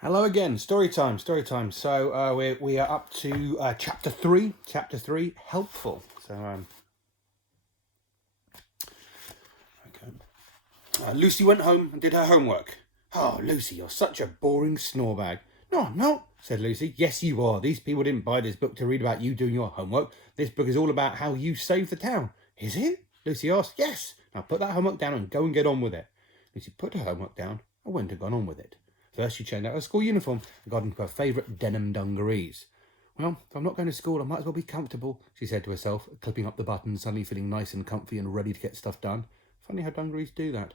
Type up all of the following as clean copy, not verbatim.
Hello again. Story time. Story time. So we are up to chapter 3. Chapter 3. Helpful. So okay. Lucy went home and did her homework. Oh, Lucy, you're such a boring snorbag. No, I'm not, said Lucy. Yes, you are. These people didn't buy this book to read about you doing your homework. This book is all about how you saved the town. Is it? Lucy asked. Yes. Now put that homework down and go and get on with it. Lucy put her homework down and went and got on with it. First, she changed out her school uniform and got into her favourite denim dungarees. Well, if I'm not going to school, I might as well be comfortable, she said to herself, clipping up the buttons, suddenly feeling nice and comfy and ready to get stuff done. Funny how dungarees do that.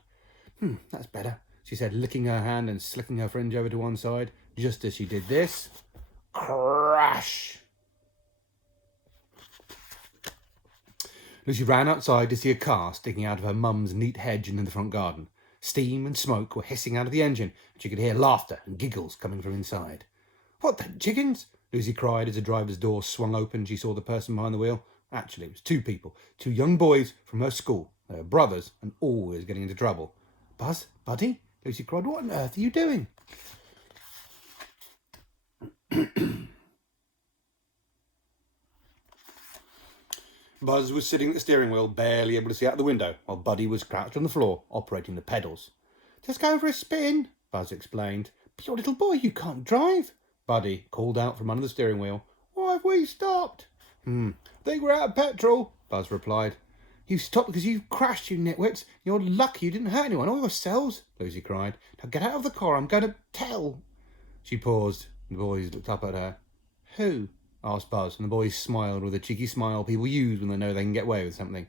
That's better, she said, licking her hand and slicking her fringe over to one side. Just as she did this, crash! Lucy ran outside to see a car sticking out of her mum's neat hedge into the front garden. Steam and smoke were hissing out of the engine, and she could hear laughter and giggles coming from inside. What the chickens? Lucy cried as the driver's door swung open and she saw the person behind the wheel. Actually, it was two people, two young boys from her school. They were brothers and always getting into trouble. Buzz? Buddy? Lucy cried. What on earth are you doing? Buzz was sitting at the steering wheel, barely able to see out the window, while Buddy was crouched on the floor, operating the pedals. Just going for a spin, Buzz explained. But you're a little boy, you can't drive, Buddy called out from under the steering wheel. Why have we stopped? I think we're out of petrol, Buzz replied. You stopped because you crashed, you nitwits. You're lucky you didn't hurt anyone or yourselves, Lucy cried. Now get out of the car, I'm going to tell. She paused, and the boys looked up at her. Who? Asked Buzz, and the boys smiled with a cheeky smile people use when they know they can get away with something.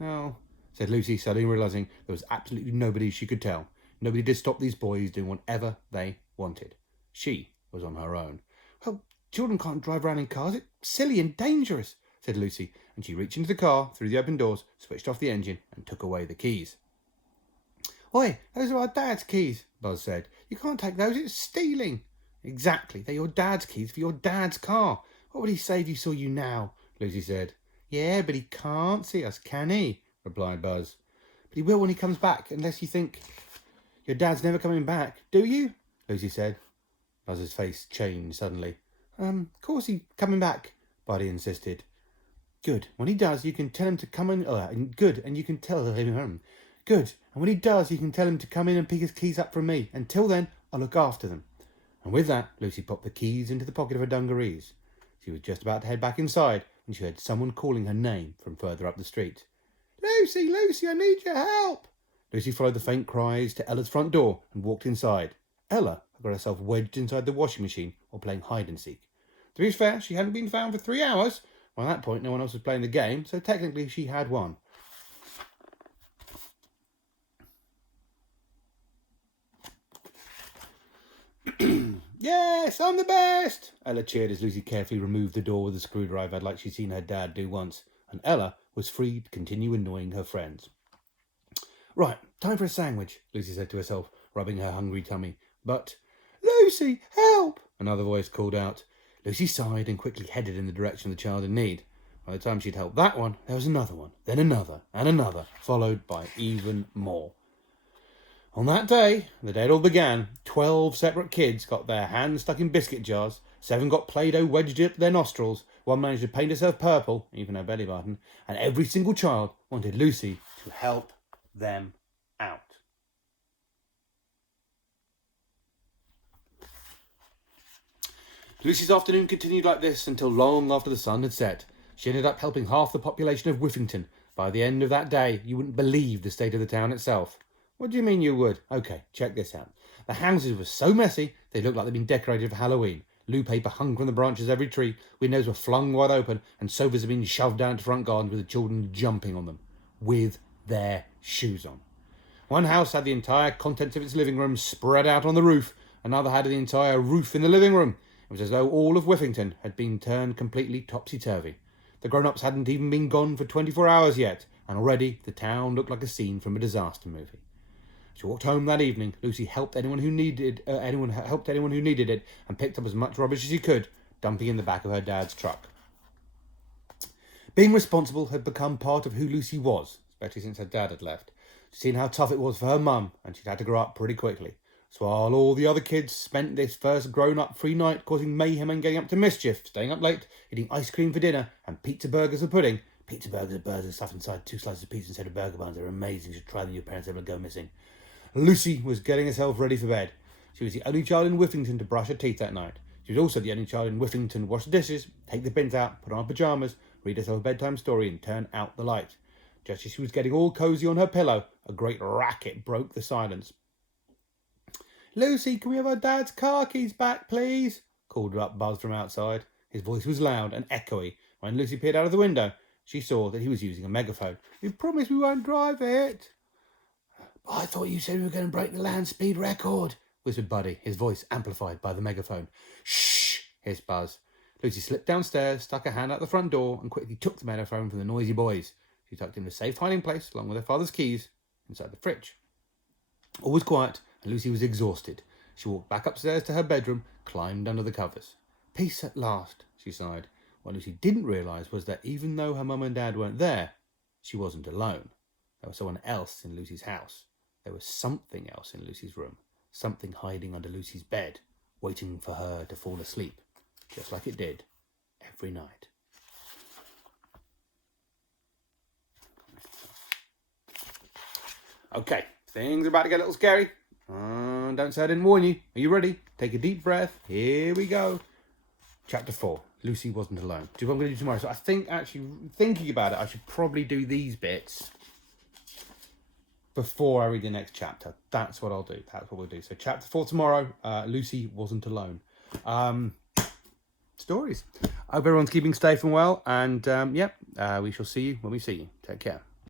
Oh, said Lucy, suddenly realising there was absolutely nobody she could tell. Nobody did stop these boys doing whatever they wanted. She was on her own. Well, children can't drive around in cars. It's silly and dangerous, said Lucy, and she reached into the car, through the open doors, switched off the engine, and took away the keys. Oi, those are our dad's keys, Buzz said. You can't take those, it's stealing. Exactly, they're your dad's keys for your dad's car. What would he say if he saw you now? Lucy said. Yeah, but he can't see us, can he? Replied Buzz. But he will when he comes back, unless you think your dad's never coming back, do you? Lucy said. Buzz's face changed suddenly. Of course he's coming back, Buddy insisted. Good. When he does, you can tell him to come in. Good, and you can tell him. Good. And when he does, you can tell him to come in and pick his keys up from me. Until then, I'll look after them. And with that, Lucy popped the keys into the pocket of her dungarees. She was just about to head back inside when she heard someone calling her name from further up the street. Lucy, Lucy, I need your help. Lucy followed the faint cries to Ella's front door and walked inside. Ella had got herself wedged inside the washing machine while playing hide and seek. To be fair, she hadn't been found for 3 hours. By that point, no one else was playing the game, so technically she had won. Yes, I'm the best! Ella cheered as Lucy carefully removed the door with a screwdriver like she'd seen her dad do once, and Ella was free to continue annoying her friends. Right, time for a sandwich, Lucy said to herself, rubbing her hungry tummy. But, Lucy, help! Another voice called out. Lucy sighed and quickly headed in the direction of the child in need. By the time she'd helped that one, there was another one, then another, and another, followed by even more. On that day, the day it all began, 12 separate kids got their hands stuck in biscuit jars, 7 got Play-Doh wedged up their nostrils, 1 managed to paint herself purple, even her belly button, and every single child wanted Lucy to help them out. Lucy's afternoon continued like this until long after the sun had set. She ended up helping half the population of Whiffington. By the end of that day, you wouldn't believe the state of the town itself. What do you mean you would? Okay, check this out. The houses were so messy, they looked like they'd been decorated for Halloween. Loo paper hung from the branches of every tree, windows were flung wide open, and sofas had been shoved down to front gardens with the children jumping on them, with their shoes on. One house had the entire contents of its living room spread out on the roof, another had the entire roof in the living room. It was as though all of Whiffington had been turned completely topsy-turvy. The grown-ups hadn't even been gone for 24 hours yet, and already the town looked like a scene from a disaster movie. She walked home that evening. Lucy helped anyone who needed it, and picked up as much rubbish as she could, dumping in the back of her dad's truck. Being responsible had become part of who Lucy was, especially since her dad had left. She'd seen how tough it was for her mum, and she'd had to grow up pretty quickly. So while all the other kids spent this first grown-up free night causing mayhem and getting up to mischief, staying up late, eating ice cream for dinner, and pizza burgers for pudding. Pizza burgers are burgers with stuff inside 2 slices of pizza instead of burger buns. They're amazing. You should try them. Your parents ever go missing. Lucy was getting herself ready for bed. She was the only child in Whiffington to brush her teeth that night. She was also the only child in Whiffington to wash the dishes, take the bins out, put on her pyjamas, read herself a bedtime story, and turn out the light. Just as she was getting all cosy on her pillow, a great racket broke the silence. "Lucy, can we have our dad's car keys back, please?" called up Buzz from outside. His voice was loud and echoey. When Lucy peered out of the window, she saw that he was using a megaphone. "You promised we won't drive it." "I thought you said we were going to break the land speed record," whispered Buddy, his voice amplified by the megaphone. "Shh!" hissed Buzz. Lucy slipped downstairs, stuck her hand out the front door, and quickly took the megaphone from the noisy boys. She tucked it in a safe hiding place, along with her father's keys, inside the fridge. All was quiet, and Lucy was exhausted. She walked back upstairs to her bedroom, climbed under the covers. "Peace at last," she sighed. What Lucy didn't realise was that even though her mum and dad weren't there, she wasn't alone. There was someone else in Lucy's house. There was something else in Lucy's room. Something hiding under Lucy's bed, waiting for her to fall asleep, just like it did every night. Okay, things are about to get a little scary. Don't say I didn't warn you. Are you ready? Take a deep breath. Here we go. Chapter 4. Lucy wasn't alone. Do you know what I'm going to do tomorrow? So I think, actually, thinking about it, I should probably do these bits before I read the next chapter. That's what I'll do. That's what we'll do. So chapter 4 tomorrow. Lucy wasn't alone. Stories. I hope everyone's keeping safe and well. And, we shall see you when we see you. Take care.